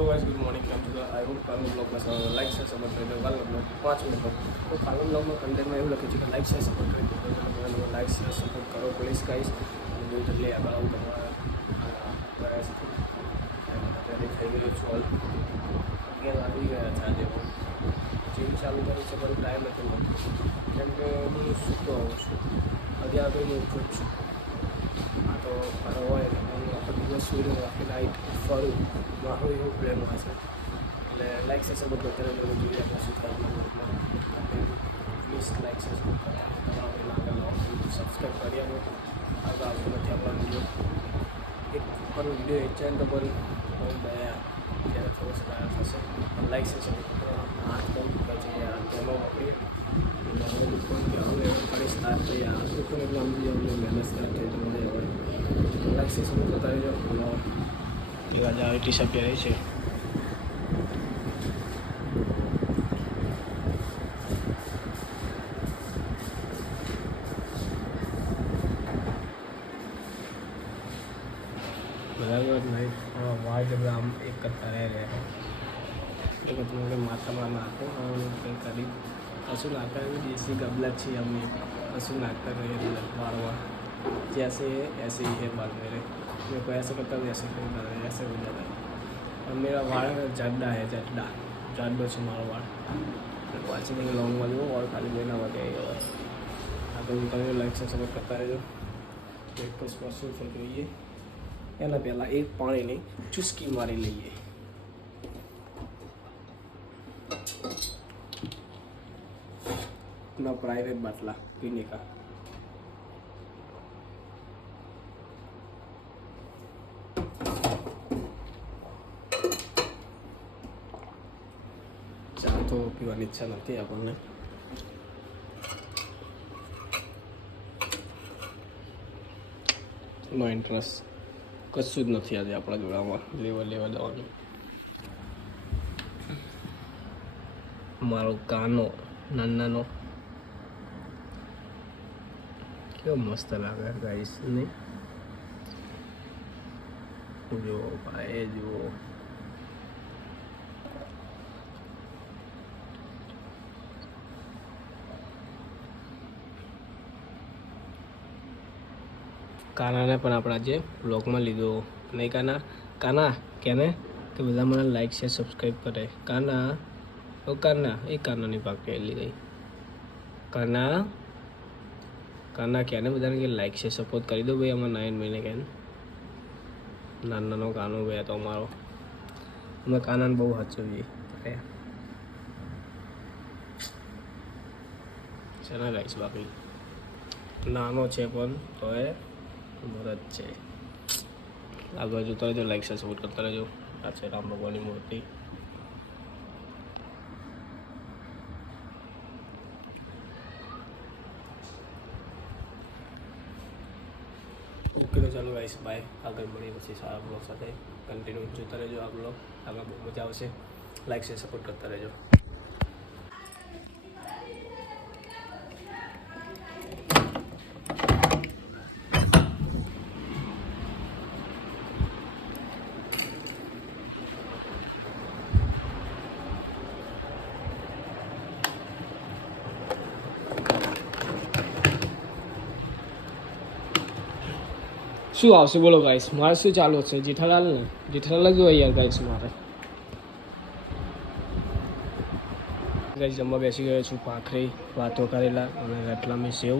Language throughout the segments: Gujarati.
Hello guys, good morning. કેમ છો? આઈ હોપ કાલનો બ્લોગમાં લાઈક શેર સપોર્ટ કરી દો. કાલનો બ્લોગ 5 મિનિટનો તો કાલનો બ્લોગમાં કન્ટેન્ટમાં એવું લખ્યું છે કે લાઈક શેર સપોર્ટ કરી દો. લાઈક શેર સપોર્ટ કરો પ્લીઝ ગાઈસ. અને હું જલ્દી આગળ આવું તમારા પ્રયાસ રેડી થઈ ગયો છું. અગિયાર આવી ગયા છે. આજે હું જીમ ચાલુ કરું છું પણ ટાઈમ નથી મળતો કેમ કે હું સૂતો આવું છું. 11 વાગે હું ઉઠું જ છું. આ તો મારો હોય હું આખો દિવસ સુઈ રહ્યો, આખી નાઇટ ફરું, મારો એવું પ્લેન હોય છે. એટલે લાઈક છે સપોર્ટ કરતા રહેજો. જોઈએ આપણે શું થાય પ્લીઝ લાઈક છે સપોર્ટ કરતા સબસ્ક્રાઈબ કરી આપો. આગળ આવતું નથી આપણા વિડીયો એક પર વિડીયો એચેન તો પર જ્યારે થોડો સમય થશે પણ લાઈક છે સપોર્ટ કરો. હાથ બહુ દુખે છે યાર, તેનો આપણે હવે સ્ટાર્ટ થઈ આ દુઃખને એટલે સમજી જાવ મહેનત સ્ટાર્ટ થઈ તો મજા આવે. લાઈક છે સપોર્ટ કરતા રહેજો. આજે આવી ટી શર્ટ પહેરી છે. બરાબર નહીં વાળ જબરા આમ એક કરતા રહે એક હતું માથામાં નાખો કંઈ કરી કશું નાખતા એવી દેશી ગબલા છીએ અમે. કશું નાખતા રહીએ વાળવા जैसे ऐसे ही है बाल मेरे. मेरे को ऐसे करता हूँ ऐसे करता है, ऐसे हो जाता है. और मेरा वाड़ जड्डा है, जड्डो से मारो वाड़ पाँच दिन लॉन्ग वाली हो और खाली लेना हो गया. और अगर उनका लाइक से सपोर्ट करता रहे जो ब्रेकफास्ट શું છે જોઈએ એના પહેલાં એક પાણીની ચુસ્કી મારી લઈએ. अपना प्राइवेट बाटला पीने का. ચા તો પીવાની ઈચ્છા નથી આપણને. નો ઇન્ટરેસ્ટ કશું જ નથી આજે આપણા જોડામાં લેવા જવાનું. મારો કાનો નાનો કેવો મસ્ત લાગે ગાઈસ નહીં? જો ભાઈ જુઓ કાનાને પણ આપણા જે બ્લોગમાં લીધો નહીં. કાના કેને કે બધા મને લાઈક છે સબસ્ક્રાઈબ કરે. કાના ઓ કાના એ કાનાની પાક પહેલી ગઈ. કાના કેને બધાને કે લાઈક છે સપોર્ટ કરી દો ભાઈ. અમારે 9 મહિને કે નાનો કાનો ગયા તો અમારો અમે કાનાને બહુ સાચવીએ છે ને ગાઈસ. બાકી નાનો છે પણ તો એ મુહૂર્ત છે. આગળ જોતા રહેજો, લાઈક છે સપોર્ટ કરતા રહેજો. આ છે રામ ભગવાનની મૂર્તિ. ઓકે તો ચાલો ગાઈસ બાય. આગળ મળીએ પછી સારા બ્લોગ સાથે. કન્ટિન્યુ જોતા રહેજો. આ બ્લોગ આગળ બહુ મજા આવશે. લાઈક છે સપોર્ટ કરતા રહેજો. શું આવશે બોલો ગાઈસ? મારે શું ચાલુ છે? જેઠાલાલ ને જેઠાલાલ જોઈએ યાર ગાઈસ. મારે ગાઈસ જમવા બેસી ગયો છું. ભાખરી વાતો કરેલા અને રતલામી સેવ.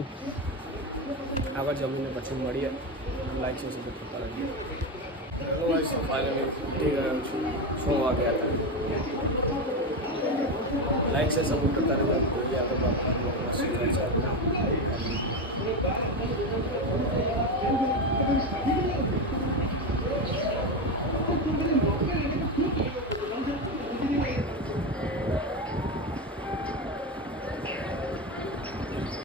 આગળ જમીને પછી મળીએ. લાઈક છે સપોર્ટ કરતા રહેજો. હેલો ગાઈસ, ફાઇનલી ઉઠી ગયો છું. 6 વાગ્યા હતા. લાઈક છે સપોર્ટ કરતા રહેજો. જોઈએ આગળ બાપા શું થાય છે આપણા.